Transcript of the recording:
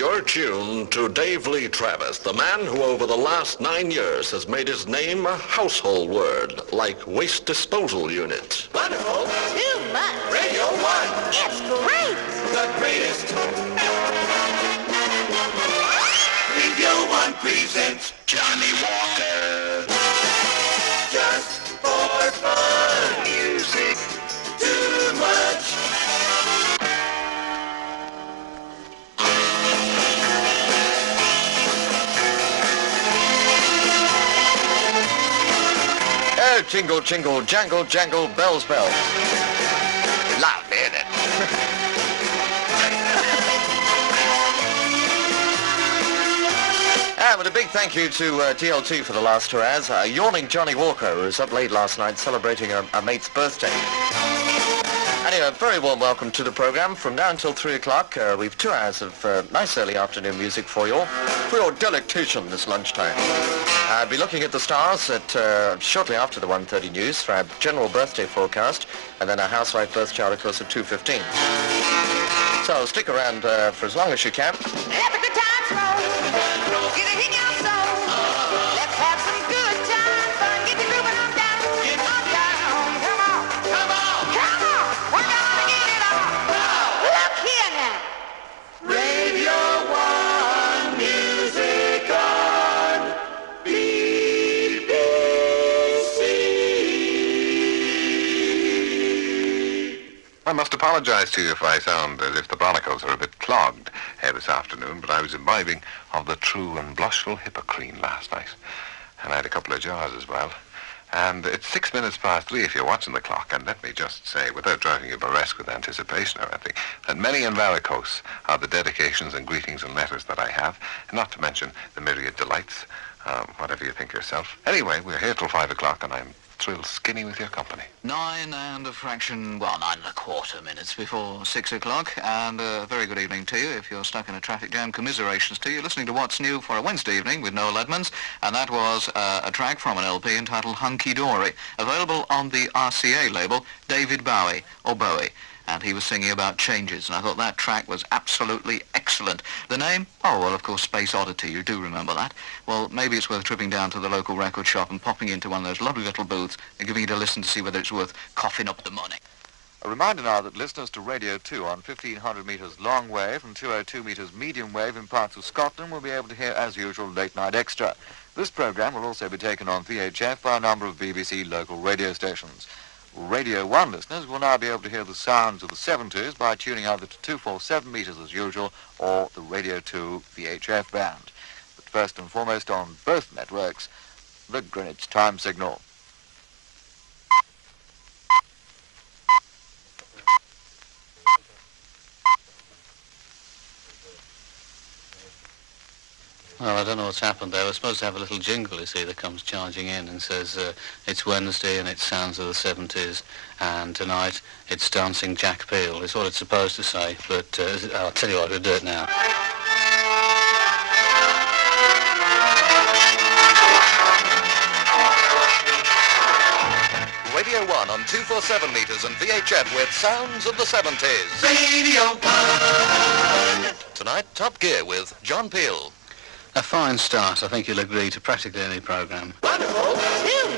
you're tuned to Dave Lee Travis, the man who over the last 9 years has made his name a household word, like waste disposal unit. Wonderful. Too much. Radio 1. It's great. The greatest. Radio 1 presents Johnny Walker. Just for fun. Music. Too much. Oh, jingle, jingle, jangle, jangle, bells, bells. Lovely, isn't it? And a big thank you to DLT for the last 2 hours. Yawning Johnny Walker was up late last night celebrating a mate's birthday. Anyway, a very warm welcome to the programme. From now until 3 o'clock, we've 2 hours of nice early afternoon music for your delectation this lunchtime. I'll be looking at the stars at shortly after the 1:30 news for our general birthday forecast, and then our housewife birth chart, of course, at 2:15. So stick around for as long as you can. Let the good times roll. Get it in your soul. Let's have some good times. Fun. Get the grooving on down. Get on down. Come on. Come on. Come on. We're gonna get it on. Look here now. Radio 1 music on BBC. I must apologise to you if I sound as if the barnacles are a bit clogged this afternoon, but I was imbibing of the true and blushful Hippocrene last night, and I had a couple of jars as well. And it's 6 minutes past 3 if you're watching the clock, and let me just say, without driving you burlesque with anticipation or anything, that many and varicose are the dedications and greetings and letters that I have, and not to mention the myriad delights, whatever you think yourself. Anyway, we're here till 5 o'clock, and I'm thrilled skinny with your company. 9 and a fraction, well, 9 and a quarter minutes before 6 o'clock, and a very good evening to you. If you're stuck in a traffic jam, commiserations to you. Listening to What's New for a Wednesday evening with Noel Edmonds, and that was a track from an LP entitled Hunky Dory, available on the RCA label, David Bowie, or Bowie. And he was singing about changes, and I thought that track was absolutely excellent. The name? Oh, well, of course, Space Oddity. You do remember that. Well, maybe it's worth tripping down to the local record shop and popping into one of those lovely little booths and giving it a listen to see whether it's worth coughing up the money. A reminder now that listeners to Radio 2 on 1500 metres long wave and 202 metres medium wave in parts of Scotland will be able to hear, as usual, Late Night Extra. This programme will also be taken on VHF by a number of BBC local radio stations. Radio 1 listeners will now be able to hear the sounds of the 70s by tuning either to 247 metres as usual or the Radio 2 VHF band. But first and foremost on both networks, the Greenwich time signal. Well, I don't know what's happened there. We're supposed to have a little jingle, you see, that comes charging in and says it's Wednesday and it's sounds of the 70s, and tonight it's Dancing Jack Peel. It's what it's supposed to say, but I'll tell you what, we'll do it now. Radio 1 on 247 metres and VHF with sounds of the 70s. Radio 1. Tonight, Top Gear with John Peel. A fine start, I think you'll agree, to practically any programme. Wonderful. Too